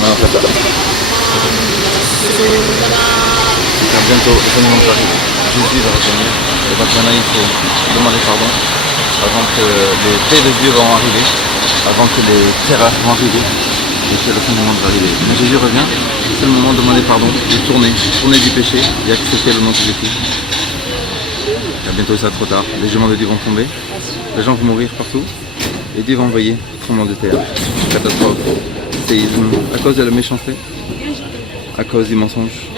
maintenant Qatar. Car bientôt les animaux arrivent. Jésus va revenir. Et donc maintenant il faut demander pardon avant que les paix de Dieu vont arriver, avant que les terreurs vont arriver et que le fin du monde va arriver. Mais Jésus revient, c'est le moment de demander pardon, de tourner du péché et accepter le nom de Jésus. Car bientôt il sera trop tard, les jugements de Dieu vont tomber, les gens vont mourir partout et Dieu va envoyer tremblement de terre, catastrophe, séisme, à cause de la méchanceté, à cause du mensonge,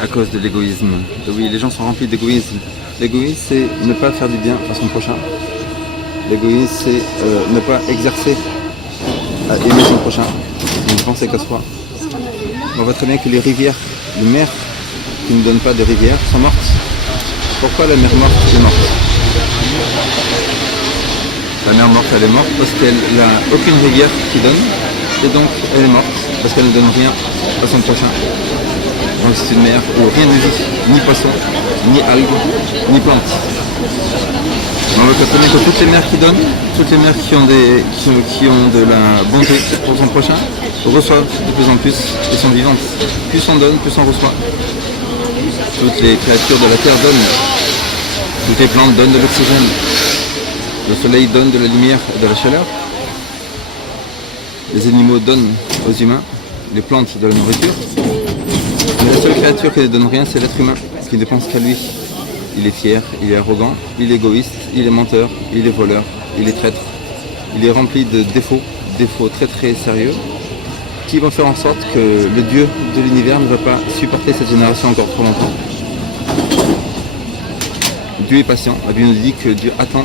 à cause de l'égoïsme. Oui, les gens sont remplis d'égoïsme. L'égoïsme, c'est ne pas faire du bien à son prochain. L'égoïsme, c'est ne pas exercer à aimer son prochain, ne penser qu'à soi. On voit très bien que les rivières, les mers qui ne donnent pas de rivière sont mortes. Pourquoi la mer morte est morte? La mer morte, elle est morte parce qu'elle n'a aucune rivière qui donne, et donc elle est morte parce qu'elle ne donne rien à son prochain. Donc c'est une mer où rien ne vit, ni poisson, ni algues, ni plantes. Mais on va constater que toutes les mers qui donnent, toutes les mers qui ont de la bonté pour son prochain, reçoivent de plus en plus et sont vivantes. Plus on donne, plus on reçoit. Toutes les créatures de la terre donnent. Toutes les plantes donnent de l'oxygène. Le soleil donne de la lumière et de la chaleur. Les animaux donnent aux humains, les plantes de la nourriture. Mais la seule créature qui ne donne rien, c'est l'être humain, qui ne pense qu'à lui. Il est fier, il est arrogant, il est égoïste, il est menteur, il est voleur, il est traître. Il est rempli de défauts très très sérieux, qui vont faire en sorte que le Dieu de l'univers ne va pas supporter cette génération encore trop longtemps. Dieu est patient. La Bible nous dit que Dieu attend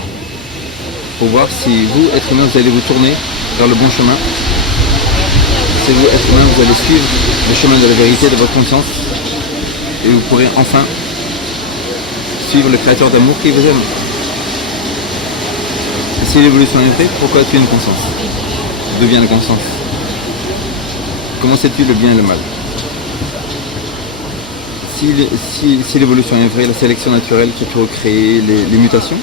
pour voir si vous, être humain, vous allez vous tourner vers le bon chemin. Si vous, être humain, vous allez suivre le chemin de la vérité, de votre conscience, et vous pourrez enfin suivre le créateur d'amour qui vous aime. Et si l'évolution est vraie, pourquoi as-tu une conscience? D'où vient la conscience? Comment sais-tu le bien et le mal? Si l'évolution est vraie, la sélection naturelle qui peut créer les mutations,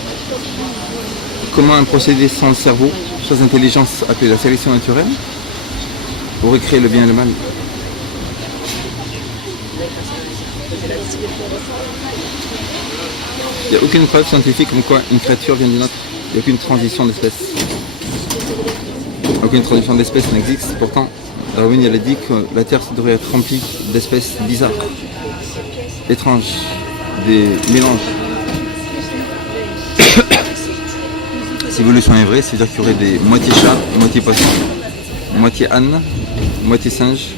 comment un procédé sans le cerveau, sans intelligence appelée la sélection naturelle, pourrait créer le bien et le mal? Il n'y a aucune preuve scientifique comme quoi une créature vient d'une autre. Il n'y a aucune transition d'espèce. Aucune transition d'espèce n'existe. Pourtant, Darwin il a dit que la Terre devrait être remplie d'espèces bizarres, étranges, des mélanges. Si l'évolution est vraie, c'est-à-dire qu'il y aurait des moitié chats, moitié poissons, moitié âne, moitié singe,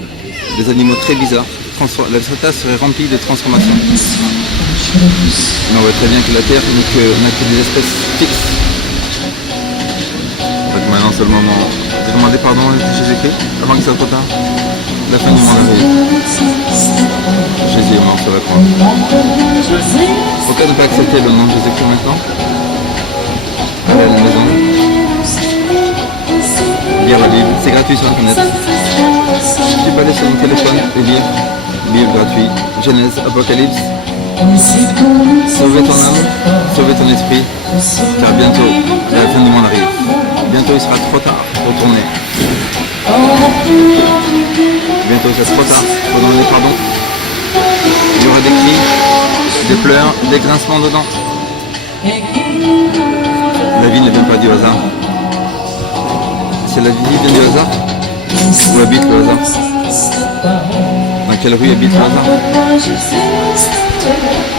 des animaux très bizarres. La Terre serait remplie de transformations. Mais on voit très bien que la Terre n'a que des espèces fixes. Donc maintenant c'est le moment de demander pardon à Jésus-Christ avant que ça soit trop tard. La fin du monde arrive. Jésus est mort sur la croix. Pourquoi ne pas accepter le nom de Jésus-Christ maintenant? Aller à la maison, lire la Bible, c'est gratuit sur internet. Tu peux aller sur ton téléphone et lire. Bible gratuit, Genèse, Apocalypse. Sauver ton âme, sauver ton esprit, car bientôt la fin du monde arrive. Bientôt il sera trop tard pour tourner. Bientôt il sera trop tard pour demander pardon. Il y aura des cris, des pleurs, des grincements dedans. La vie ne vient pas du hasard. C'est la vie vient du hasard. Où habite le hasard? Dans quelle rue habite le hasard?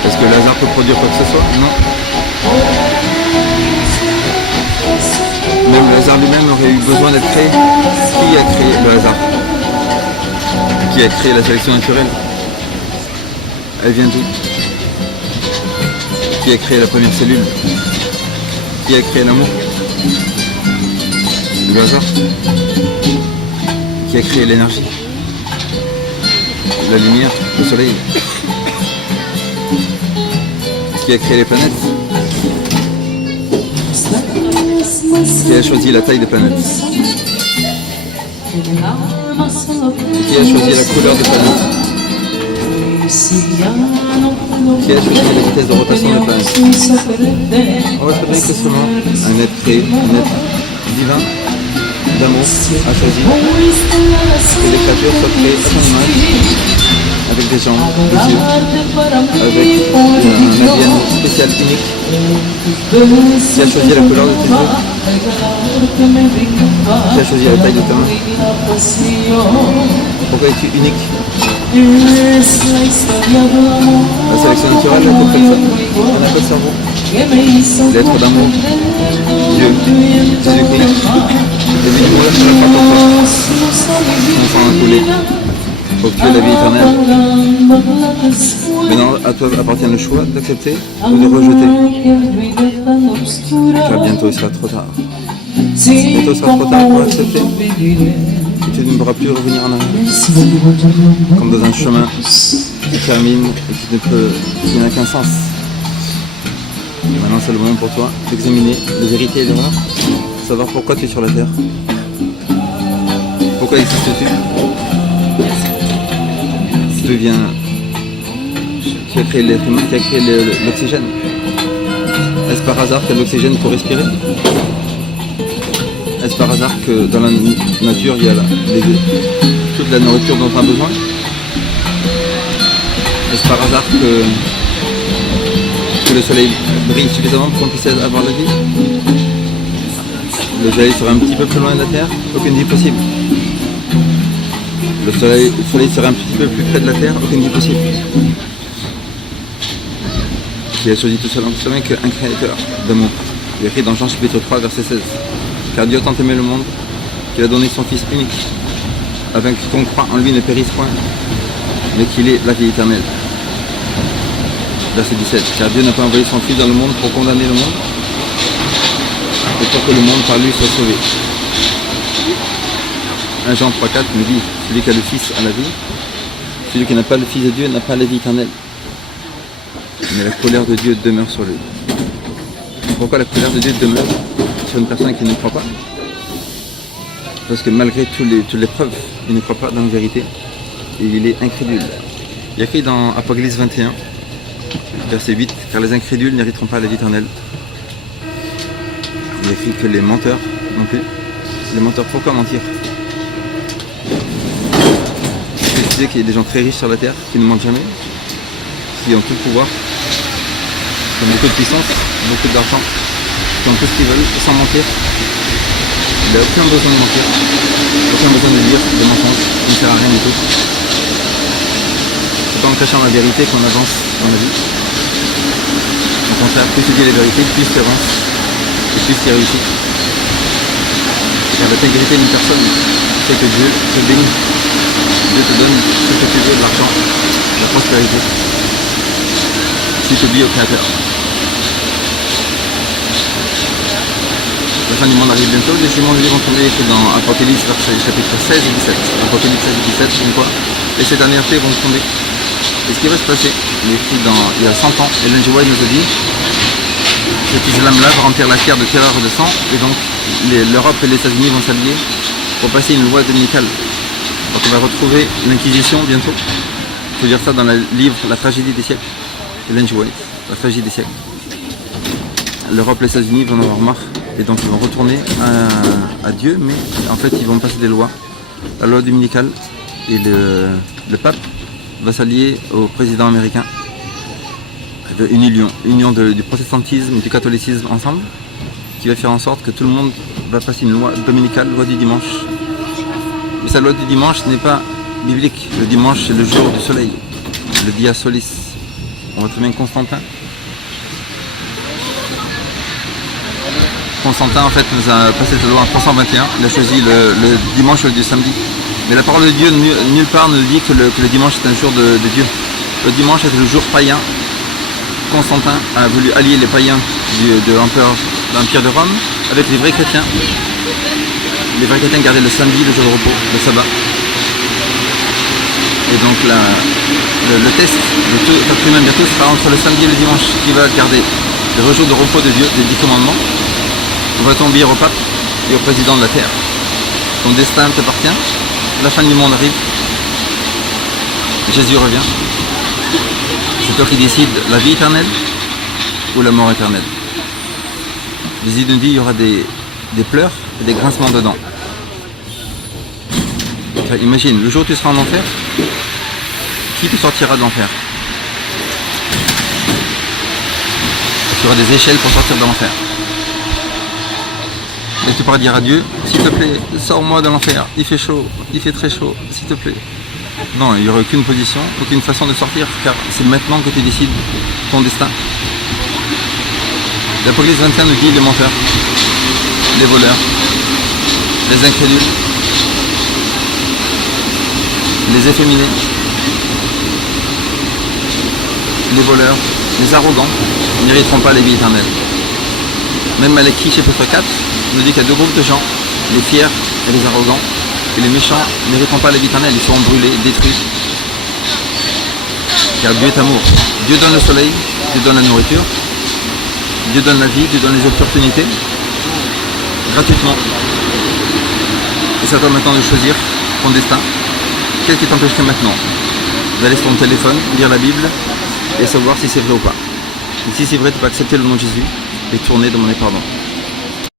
Est-ce que le hasard peut produire quoi que ce soit? Non. Même le hasard lui-même aurait eu besoin d'être créé. Qui a créé le hasard? Qui a créé la sélection naturelle? Elle vient d'où? Qui a créé la première cellule? Qui a créé l'amour? Le hasard? Qui a créé l'énergie? La lumière, le soleil? Qui a créé les planètes? Qui a choisi la taille des planètes? Qui a choisi la couleur des planètes? Qui a choisi la vitesse de rotation des planètes? On voit très bien que seulement un être créé, un être divin, d'amour, a choisi. Et les créatures soit créée à ton image, avec des jambes, des yeux, avec un ADN spécial unique, qui a choisi la couleur de tes yeux, qui a choisi la taille de ta main. Pourquoi es-tu unique? La sélection naturelle a été faite ça, on a pas de cerveau. L'être d'amour, Dieu, Jésus-Christ, est venu mourir sur la croix pour toi. Son sang a coulé pour que tu aies la vie éternelle. Maintenant, à toi appartient le choix d'accepter ou de rejeter. Car bientôt il sera trop tard. Bientôt il sera trop tard pour accepter. Et tu ne pourras plus revenir en arrière. Comme dans un chemin qui termine et qui n'a qu'un sens. Et maintenant c'est le moment pour toi d'examiner les vérités et l'erreur. Savoir pourquoi tu es sur la terre. Pourquoi existes-tu? D'où vient... Qui a créé l'être humain, qui a créé l'oxygène? Est-ce par hasard qu'il y a de l'oxygène pour respirer? Est-ce par hasard que dans la nature il y a toute la nourriture dont on a besoin? Est-ce par hasard que le soleil brille suffisamment pour qu'on puisse avoir la vie? Le soleil serait un petit peu plus loin de la Terre, aucune vie possible. Le soleil serait un petit peu plus près de la Terre, aucune vie possible. Qui a choisi tout seul qu'un créateur d'amour. Il est écrit dans Jean chapitre 3 verset 16. Car Dieu a tant aimé le monde qu'il a donné son Fils unique, afin que quiconque croit en lui ne périsse point, mais qu'il ait la vie éternelle. Verset 17. Car Dieu n'a pas envoyé son Fils dans le monde pour condamner le monde, mais pour que le monde par lui soit sauvé. 1 Jean 3,4 nous dit, celui qui a le Fils a la vie, celui qui n'a pas le Fils de Dieu n'a pas la vie éternelle. Mais la colère de Dieu demeure sur lui. Pourquoi la colère de Dieu demeure sur une personne qui ne croit pas? Parce que malgré toutes les preuves, il ne croit pas dans la vérité et il est incrédule. Il y a écrit dans Apocalypse 21, verset 8, car les incrédules n'hériteront pas la vie éternelle. Il y a écrit que les menteurs non plus. Les menteurs, pourquoi mentir? Je disais qu'il y a des gens très riches sur la terre qui ne mentent jamais, qui ont tout le pouvoir, qui ont beaucoup de puissance, beaucoup d'argent, qui ont tout ce qu'ils veulent sans mentir. Il n'a aucun besoin de mentir, aucun besoin de dire des mensonges, qui ne sert à rien du tout. C'est pas en cachant la vérité qu'on avance dans la vie. Au contraire, plus tu dis la vérité, plus tu avances et plus tu réussis. Car l'intégrité d'une personne fait que Dieu te bénit. Dieu te donne ce que tu veux, de l'argent, la prospérité. Si tu oublies au Créateur. La fin du monde arrive bientôt, les jugements de Dieu vont tomber, c'est dans Apocalypse chapitre 16 et 17. Apocalypse 16 et 17, c'est quoi? Les sept dernières paix vont tomber. Et ce qui va se passer, il est écrit il y a 100 ans, Ellen G. White nous a dit, cet islam-là va remplir la terre de terreur et de sang, et donc l'Europe et les États-Unis vont s'allier pour passer une loi dominicale. Donc on va retrouver l'Inquisition bientôt. Il faut dire ça dans le livre La tragédie des siècles, Ellen G. White, La tragédie des siècles. L'Europe et les États-Unis vont en avoir marre, et donc ils vont retourner à Dieu, mais en fait ils vont passer des lois, la loi dominicale, et le pape va s'allier au président américain. Une union du protestantisme et du catholicisme ensemble, qui va faire en sorte que tout le monde va passer une loi dominicale, loi du dimanche. Mais sa loi du dimanche n'est pas biblique. Le dimanche c'est le jour du soleil, le dia solis. On voit très bien Constantin. Constantin en fait nous a passé cette loi en 321, il a choisi le dimanche au lieu du samedi. Mais la parole de Dieu nulle part ne dit que le dimanche est un jour de Dieu. Le dimanche est le jour païen. Constantin a voulu allier les païens de l'Empire de Rome avec les vrais chrétiens. Les vrais chrétiens gardaient le samedi, le jour de repos, le sabbat. Et donc le test de tout être humain bientôt sera entre le samedi et le dimanche. Qui va garder le jour de repos de Dieu, des 10 commandements? On va tomber au pape et au président de la terre. Ton destin t'appartient. La fin du monde arrive. Jésus revient. C'est toi qui décides la vie éternelle ou la mort éternelle. Jésus nous dit il y aura des pleurs et des grincements de dents. Enfin, imagine, le jour où tu seras en enfer, qui te sortira de l'enfer? Tu auras des échelles pour sortir de l'enfer. Et tu pourras dire à Dieu, s'il te plaît, sors-moi de l'enfer, il fait chaud, il fait très chaud, s'il te plaît. Non, il n'y aura aucune position, aucune façon de sortir, car c'est maintenant que tu décides ton destin. L'Apocalypse 21 nous dit les menteurs, les voleurs, les incrédules, les efféminés, les voleurs, les arrogants n'hériteront pas la vie éternelle. Même Malachie chapitre 4 nous dit qu'il y a deux groupes de gens, les fiers et les arrogants, et les méchants n'hériteront pas la vie éternelle, ils seront brûlés, détruits. Car Dieu est amour. Dieu donne le soleil, Dieu donne la nourriture, Dieu donne la vie, Dieu donne les opportunités, gratuitement. Et c'est à toi maintenant de choisir ton destin. Qu'est-ce qui t'empêcherait maintenant d'aller sur ton téléphone, lire la Bible et savoir si c'est vrai ou pas. Et si c'est vrai, tu peux accepter le nom de Jésus et tourner, demander pardon.